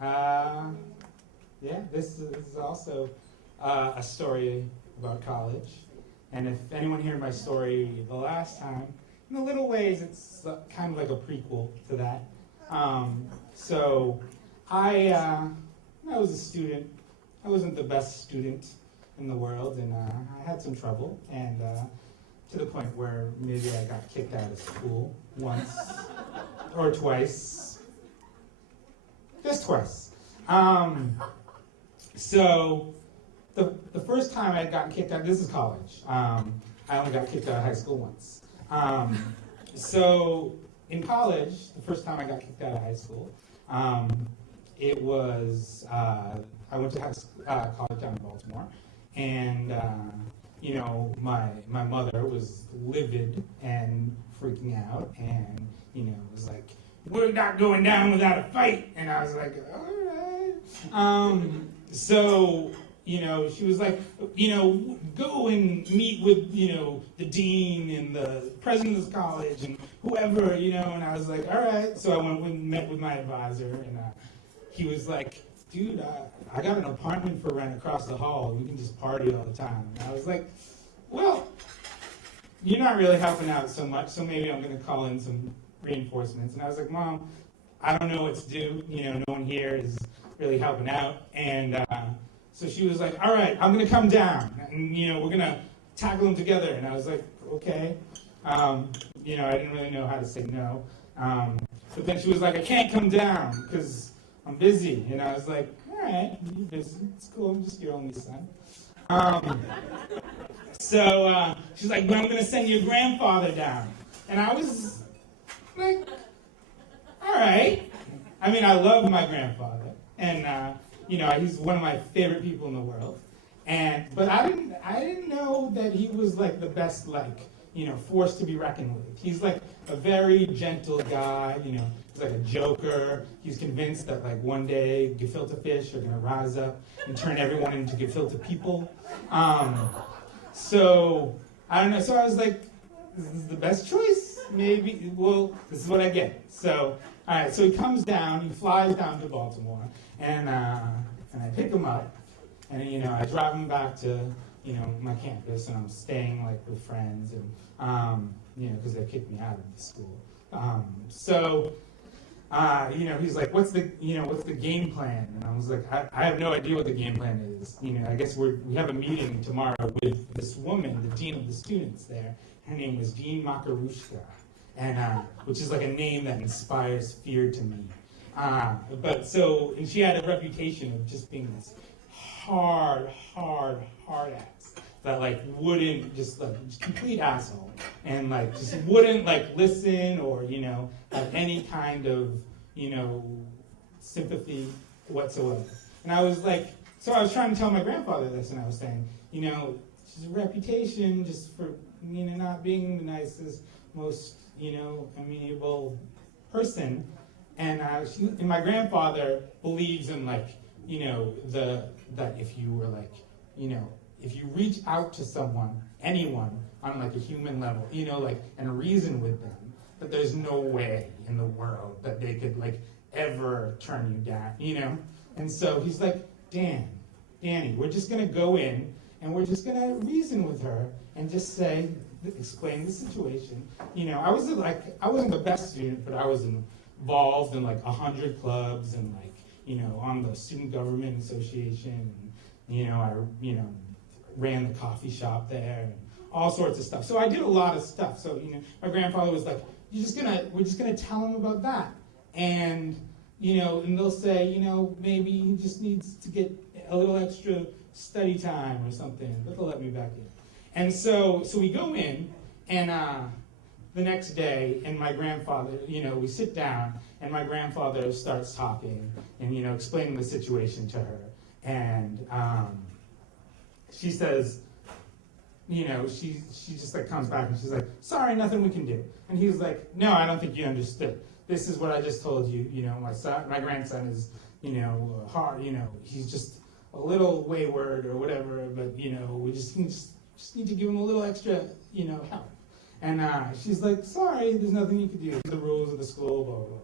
Yeah, this is also a story about college. And if anyone heard my story the last time, in a little ways it's kind of like a prequel to that. So I was a student. I wasn't the best student in the world, and I had some trouble, and to the point where maybe I got kicked out of school once or twice. Just twice. So the first time I had gotten kicked out, this is college. I only got kicked out of high school once. So in college, the first time I got kicked out of high school, it was, I went to college down in Baltimore, and my mother was livid and freaking out, and was like, "We're not going down without a fight," and I was like, "All right." So she was like, go and meet with the dean and the president of the college and whoever, and I was like, all right. So I went and met with my advisor, and he was like, dude, I got an apartment for rent across the hall. We can just party all the time. And I was like, well, you're not really helping out so much, so maybe I'm going to call in some reinforcements. And I was like, Mom, I don't know what to do. No one here is really helping out. And so she was like, all right, I'm going to come down. And, we're going to tackle them together. And I was like, okay. I didn't really know how to say no. But then she was like, I can't come down because I'm busy. And I was like, all right, you're busy. It's cool. I'm just your only son. So she's like, but I'm going to send your grandfather down. And I was like, all right. I mean, I love my grandfather. And, he's one of my favorite people in the world. But I didn't know that he was like the best, force to be reckoned with. He's like a very gentle guy, he's like a joker. He's convinced that one day gefilte fish are gonna rise up and turn everyone into gefilte people. So I don't know. So I was like, this is the best choice? Maybe. Well, this is what I get. So all right. So he comes down. He flies down to Baltimore, and I pick him up, and I drive him back to my campus, and I'm staying with friends, and because they kicked me out of the school. So he's like, what's the game plan? And I was like, I have no idea what the game plan is. I guess we have a meeting tomorrow with this woman, the dean of the students there. Her name was Dean Makarushka, and which is like a name that inspires fear to me. And she had a reputation of just being this hard ass that wouldn't just complete asshole, and just wouldn't listen or have any kind of sympathy whatsoever. And I was like, so I was trying to tell my grandfather this, and I was saying, she's a reputation just for not being the nicest, most amenable person. And my grandfather believes in that if you were if you reach out to someone, anyone on a human level, and reason with them, that there's no way in the world that they could ever turn you down, And so he's like, Danny, we're just gonna go in and we're just gonna reason with her and just explain the situation. I wasn't the best student, but I was involved in 100 clubs and on the student government association, and I ran the coffee shop there and all sorts of stuff. So I did a lot of stuff. So my grandfather was like, we're just gonna tell him about that, and and they'll say maybe he just needs to get a little extra study time or something, but they'll let me back in. And so we go in, and the next day, and my grandfather, we sit down, and my grandfather starts talking and, explaining the situation to her. And she says, she just comes back and she's like, sorry, nothing we can do. And he's like, no, I don't think you understood. This is what I just told you. My grandson is, hard, he's just a little wayward or whatever, but, we just need to give him a little extra, help. And she's like, sorry, there's nothing you can do. The rules of the school, blah, blah, blah.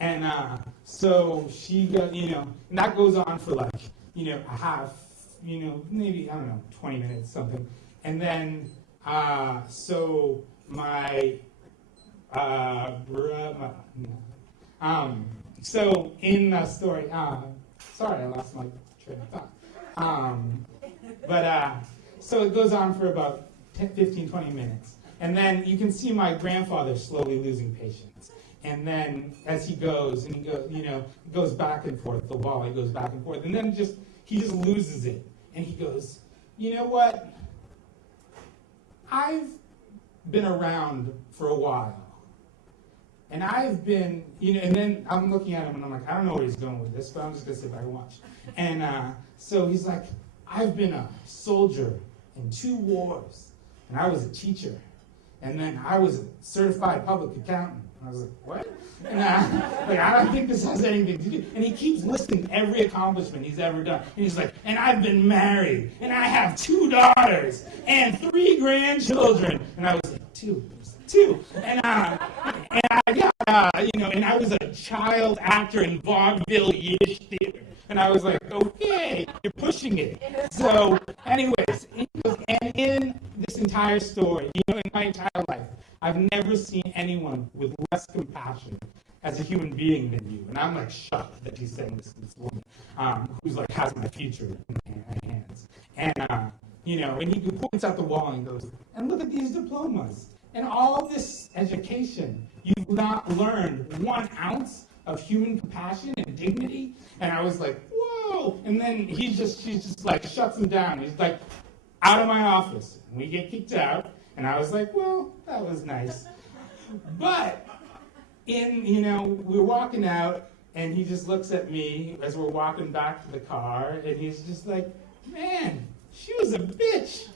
And so she goes, and that goes on for like, a half, maybe, I don't know, 20 minutes, something. And then, so so in the story, sorry, I lost my train of thought. So it goes on for about 15, 20 minutes. And then you can see my grandfather slowly losing patience. And then as he goes, and goes back and forth, the wall, he goes back and forth. And then he just loses it. And he goes, you know what? I've been around for a while. And I've been, and then I'm looking at him and I'm like, I don't know where he's going with this, but I'm just going to sit back and watch. And so he's like, I've been a soldier in 2 wars. And I was a teacher. And then I was a certified public accountant. And I was like, what? And I don't think this has anything to do. And he keeps listing every accomplishment he's ever done. And he's like, and I've been married. And I have 2 daughters. And 3 grandchildren. And I was like, 2. And I got, and I was a child actor in vaudeville Yiddish theater. And I was like, okay, you're pushing it. So, anyways, and in this entire story, in my entire life, I've never seen anyone with less compassion as a human being than you. And I'm like shocked that he's saying this to this woman who's like has my future in my hands. And, and he points out the wall and goes, and look at these diplomas. And all this education, you've not learned 1 ounce of human compassion and dignity. And I was like, whoa. And then she just like shuts him down. He's like, out of my office. And we get kicked out. And I was like, well, that was nice. But we're walking out, and he just looks at me as we're walking back to the car, and he's just like, man, she was a bitch.